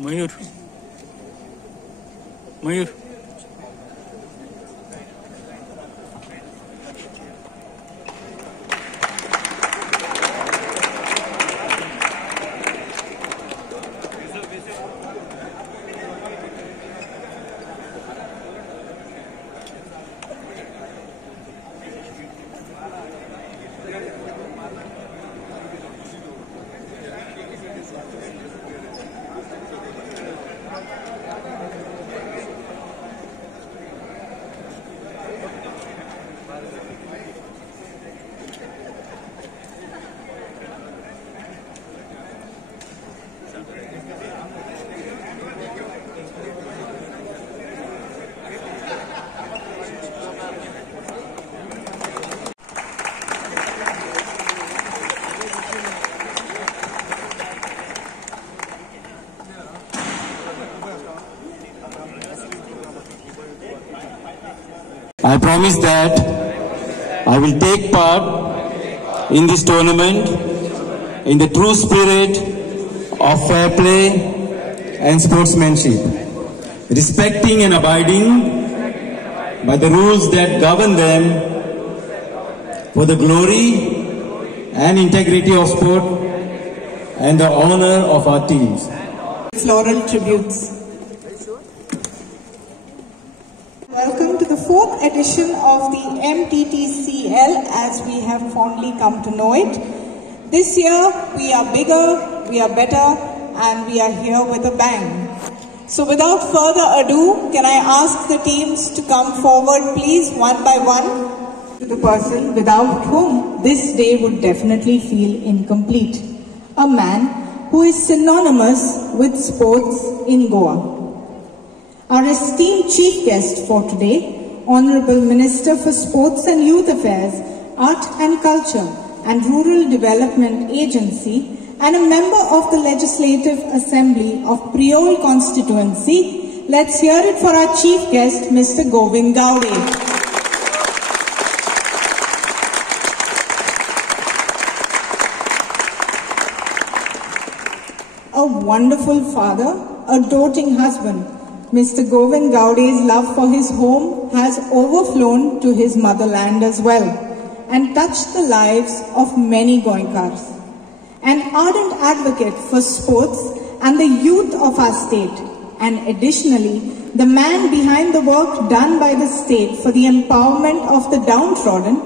Mayur Mayur I promise that I will take part in this tournament in the true spirit of fair play and sportsmanship, respecting and abiding by the rules that govern them for the glory and integrity of sport and the honor of our teams. Floral tributes. Welcome to the 4th edition of the MTTCL as we have fondly come to know it. This year we are bigger, we are better, and we are here with a bang. So without further ado, can I ask the teams to come forward please, one by one, to the person without whom this day would definitely feel incomplete. A man who is synonymous with sports in Goa. Our esteemed chief guest for today, Honorable Minister for Sports and Youth Affairs, Art and Culture and Rural Development Agency and a member of the Legislative Assembly of Priol constituency. Let's hear it for our chief guest, Mr. Govind Gowde. A wonderful father, a doting husband, Mr. Govind Gowde's love for his home has overflown to his motherland as well and touched the lives of many Goenkars. An ardent advocate for sports and the youth of our state, and additionally, the man behind the work done by the state for the empowerment of the downtrodden,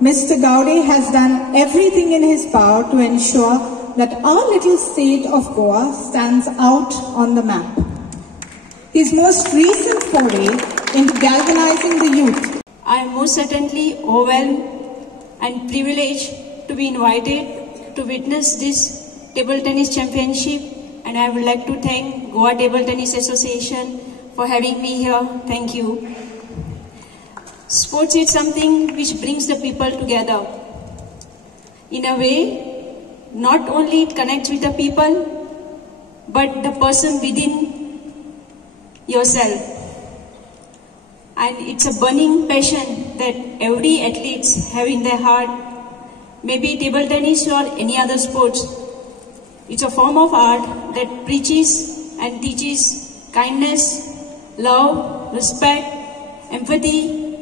Mr. Gowde has done everything in his power to ensure that our little state of Goa stands out on the map. His most recent foray into galvanizing the youth. I am most certainly overwhelmed and privileged to be invited to witness this table tennis championship, and I would like to thank Goa Table Tennis Association for having me here. Thank you. Sports is something which brings the people together. In a way, not only it connects with the people, but the person within yourself. And it's a burning passion that every athletes have in their heart. Maybe table tennis or any other sports. It's a form of art that preaches and teaches kindness, love, respect, empathy,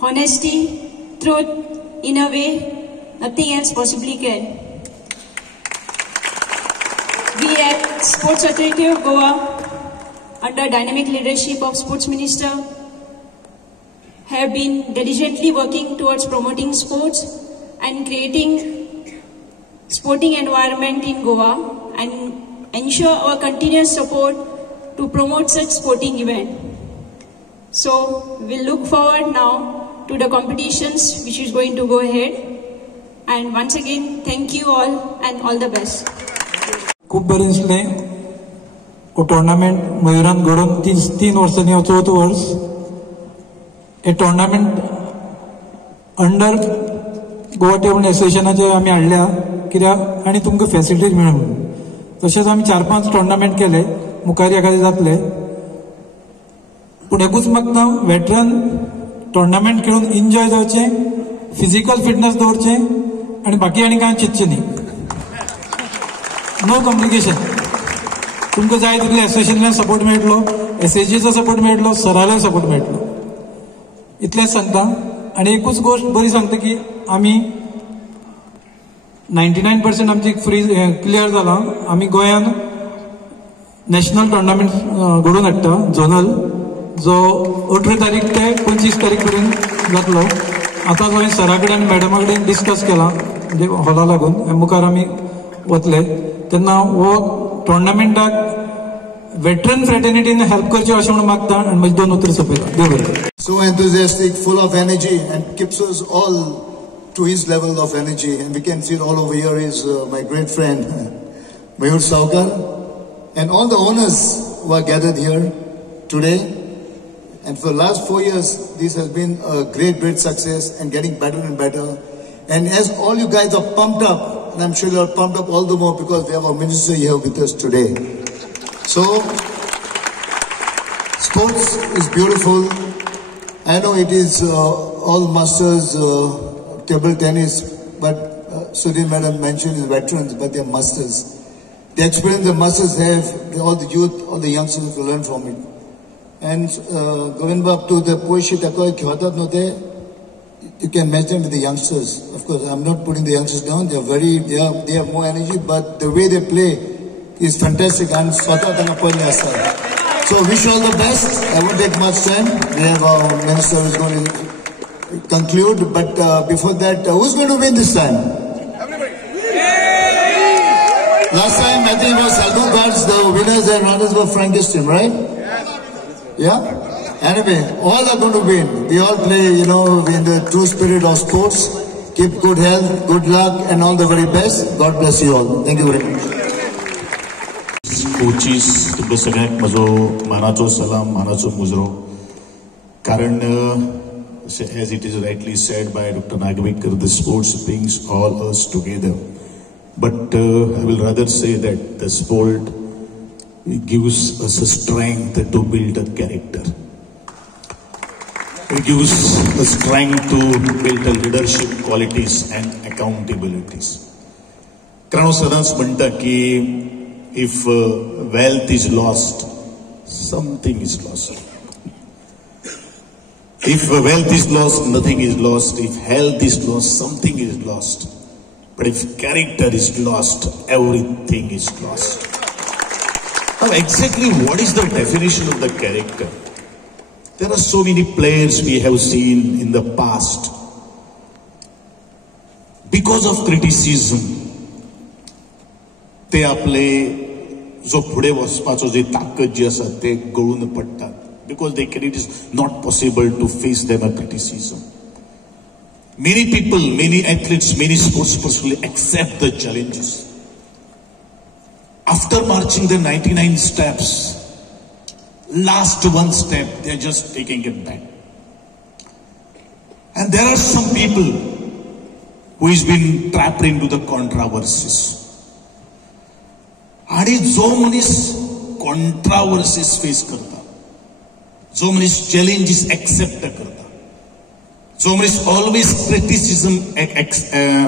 honesty, truth, in a way nothing else possibly can. We at Sports Authority of Goa, under dynamic leadership of Sports Minister, have been diligently working towards promoting sports and creating sporting environment in Goa and ensure our continuous support to promote such sporting event. So we'll look forward now to the competitions which is going to go ahead. And once again, thank you all and all the best. खूप बरें दिसलें. Tournament मयुरान घडोवन 3 वर्सांनी हांव 4थं verse हे tournament under Goa table एसोसिएशनाचे आमी हाडल्या कित्याक आनी तुमकां फॅसिलिटीज मेळ्ळ्यो म्हणून. तशेंच आमी 4-5 टोर्नामेंट केले, मुखार एखादें जातले. पूण एकूच मागता, वेटरन टोर्नामेंट खेळून एन्जॉय जावचें, फिजिकल फिटनेस दवरचें आनी बाकी आनी कांय चिंतचें न्ही. No complication. तुमकां जाय तितले एसोसिएशनान सपोर्ट मेळटलो, SHGचो सपोर्ट मेळटलो, सरांचो सपोर्ट मेळटलो. इतलेंच सांगता. आनी एकूच गोष्ट बरी सांगता की आमी 99% आमची फ्री क्लियर जाला. आमी गोंयान नॅशनल टुर्नामेंट घडोवन हाडटा झोनल, जो 18 तारीख ते 25 तारीख पर्यंत जातलो. आतां हांवें सरा कडेन मॅडमा कडेन डिस्कस केला, म्हणजे हॉला लागून मुखार आमी वतले तेन्ना हो टुर्नामेंटाक वेटरन फ्रेटर्निटीन हेल्प करचें अशें म्हणून मागता आनी म्हजी 2 उतरां सोंपयता. देव बरें. So enthusiastic, full of energy, and keeps us all to his level of energy. And we can see it all over here is my great friend Mayur Saukar, and all the owners who are gathered here today. And for the last 4 years, this has been a great, great success and getting better and better. And as all you guys are pumped up, and I'm sure you are pumped up all the more because we have our minister here with us today. So, sports is beautiful. I know it is all masters, table tennis, but Sudhir madam mentioned is veterans, but they are masters. The experience the masters have, all the youth, all the youngsters have to learn from it. And going back to the poetry, you can match them with the youngsters. Of course, I'm not putting the youngsters down. They have more energy, but the way they play is fantastic. And so wish you all the best. I won't take much time. We have our minister who is going to conclude. But before that, who's going to win this time? Everybody. Last time, I think it was Saldo Cards. The winners and runners were Frankiston, right? Yeah? Anyway, all are going to win. We all play, in the true spirit of sports. Keep good health, good luck, and all the very best. God bless you all. Thank you very much. Coaches तुमकां सगळ्यांक म्हजो मानाचो सलाम, मानाचो मुजरो. कारण as it is rightly said by Dr. Nagavekar, the sports brings all us together. But I will rather say that the sport gives us a strength to build a character. It gives us strength to build a leadership qualities and accountabilities. कारण सदांच म्हणटा की if wealth is lost, something is lost. If wealth is lost, nothing is lost. If health is lost, something is lost. But if character is lost, everything is lost. Now, exactly what is the definition of the character? There are so many players we have seen in the past. Because of criticism, ते आपले जो पुढे वचपाचो जी ताकद जी आसा ते गळून पडटात. Because they can, it is not possible to face them a criticism. Many people, many athletes, many sports persons accept the challenges. After marching the 99 steps, last one step, they are just taking it back. And there are some people who has been trapped into the controversies. आणि जो मनीस कॉन्ट्रावर्सीस face करता, जो मनीस challenges accept करता, जो मनीस always criticism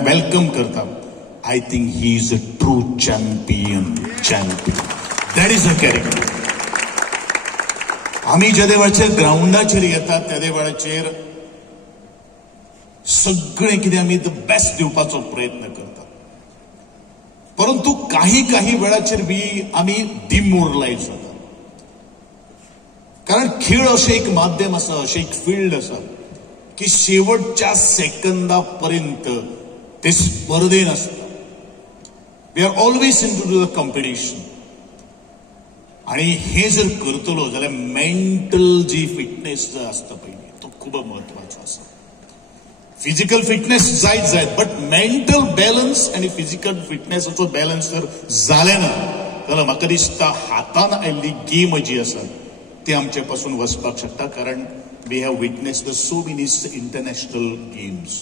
welcome करता, I think he is a true champion. That is a character. आम्ही ज्या वेळाचेर ग्राउंडाचेर येतात त्या वेळाचेर सगळे कितें आमी द बेस्ट दिवपाचो प्रयत्न करतात. परंतु काही वेळाचेर आम्ही डिमोरलायज जातात. कारण खेळ अशें एक माध्यम आसा, अशें एक फील्ड आसा की शेवटच्या सेकंदापर्यंत ते स्पर्धेन आसता. We are always in to the competition. आणि हे जर करतलो जाल्यार मेंटल जी फिटनेस जो आसता पळय तो खूब महत्वाचो आसा. फिजिकल फिटनेस जायत बट मेंटल बॅलन्स आणि फिजिकल फिटनेसाचो बॅलन्स जर जालें ना जाल्यार म्हाका दिसता हातान आयिल्ली गेम जी आसा ती आमचे पासून वचपाक शकता. कारण we have witness the so many international games.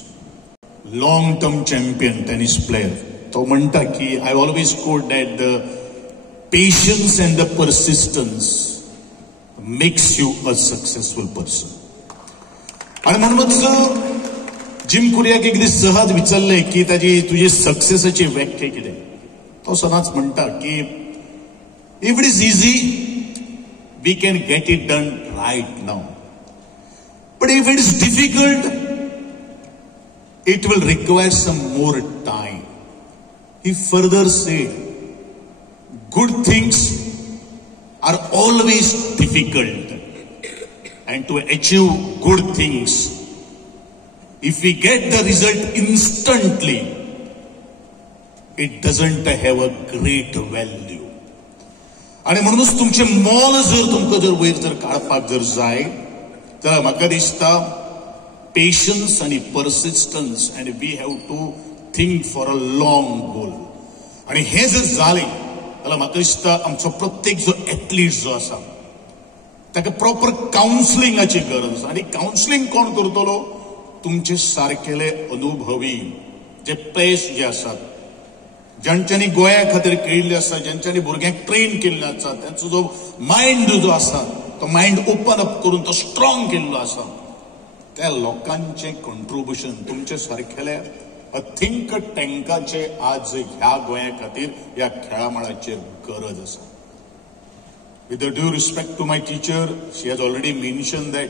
Long term champion tennis player तो म्हणटा की I always quote that the patience and the persistence makes you a successful person. आणि म्हणूनच जिम कुरियाक एक दीस सहज विचारले की तुझी सक्सेसाची व्याख्या कितें. तो सदांच म्हणटा की If it is easy, we can get it done right now. But if it is difficult, it will require some more time. He further said, good things are always difficult. And to achieve good things, if we get the result instantly, it doesn't have a great value. आणि म्हणूनच तुमचे मोल जर तुमकां जर वयर जर काडपाक जर जाय जाल्यार म्हाका दिसता पेशन्स आणि परसिस्टन्स and we have to think for a long goal. आणि हे जर जालें जाल्यार म्हाका दिसता आमचो प्रत्येक जो एथलीट जो आसा ताका प्रॉपर कावन्सिलिंगाची गरज. आणि कावन्सिलिंग कोण करतलो? तुमचे सारकेले अनुभवी जे प्लेयर्स जे आसात, ज्यांच्यांनी गोंया खातीर खेळिल्ले आसा, ज्यांच्यांनी भुरग्यांक ट्रेन केल्ले आसा, तांचो जो मायंड जो आसा तो मायंड ओपन अप करून तो स्ट्रॉंग केल्लो आसा, त्या लोकांचे कंट्रिब्युशन तुमचे सारकेले थिंक टँकाचे आज ह्या गोंया खातीर ह्या खेळामळाचेर गरज आसा. With the due respect to my teacher, she has already mentioned that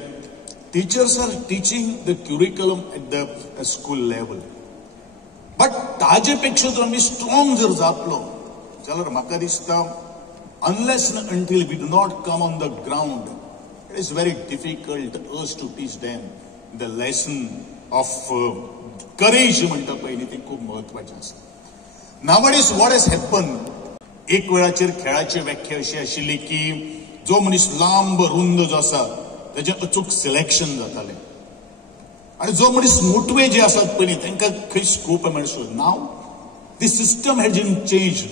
teachers are teaching the curriculum at the school level. But ताजेपेक्षा जर आमी स्ट्रॉंग जर जातलो जाल्यार म्हाका दिसता unless and until we do not come on the ground, it is very difficult us to teach them the lesson of courage म्हणटा पळय ती खूप महत्वाची आसा. Nowadays what has happened, एक वेळाचेर खेळाची व्याख्या अशी आशिल्ली की जो मनीस लांब रुंद जो आसा त्याचे अचूक सिलेक्शन जाताले आणि जो मनीस मोटवे जे आसात पयलीं तांकां खंय स्कोप मेळनासलो. Now the system has been changed.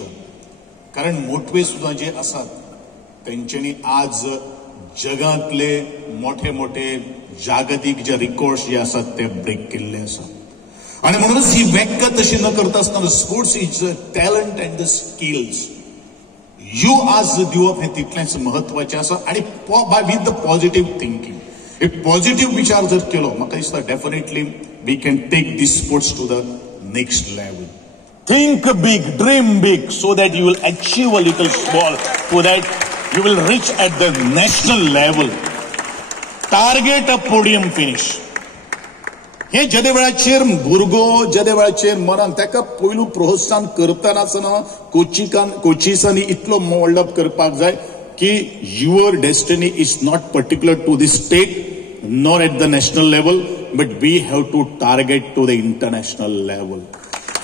कारण मोटवे सुद्दां जे आसात तेंच्यांनी आज जगांतले मोठे मोठे जागतीक जे रिकॉर्ड्स जे आसात ते ब्रेक केल्ले आसा. आणि म्हणूनच ही व्याख्या तशी न करता आसतना sports is talent and the skills. You आज दिवप हे तितलेंच महत्वाचें आसा. आणि विथ द पॉझिटिव्ह थिंकिंग, एक पॉझिटिव्ह विचार जर केलो म्हाका दिसता definitely we can take this sports to the next level. Think big, dream big, so that you will achieve a little small, so that you will reach at the national level. Target a podium finish. हे जदे वेळाचेर भुरगो जदे वेळाचेर मनान ताका पयलू प्रोत्साहन करतना आसतना कोचिसांनी इतलो मोल्ड अप करपाक जाय की your destiny is not particular to the state nor at the national level, but we have to target to the international level.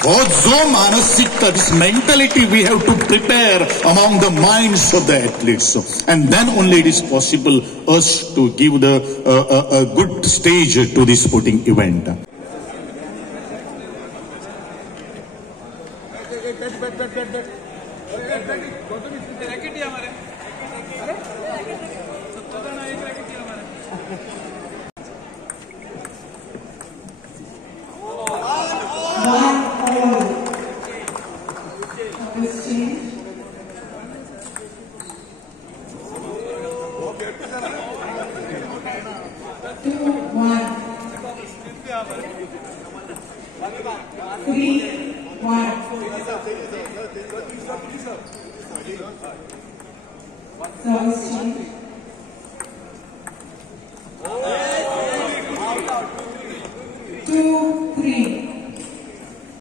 हो जो मानसिकता, this mentality we have to prepare among the minds of the athletes, and then only it is possible us to give the a good stage to this sporting event. Two, three.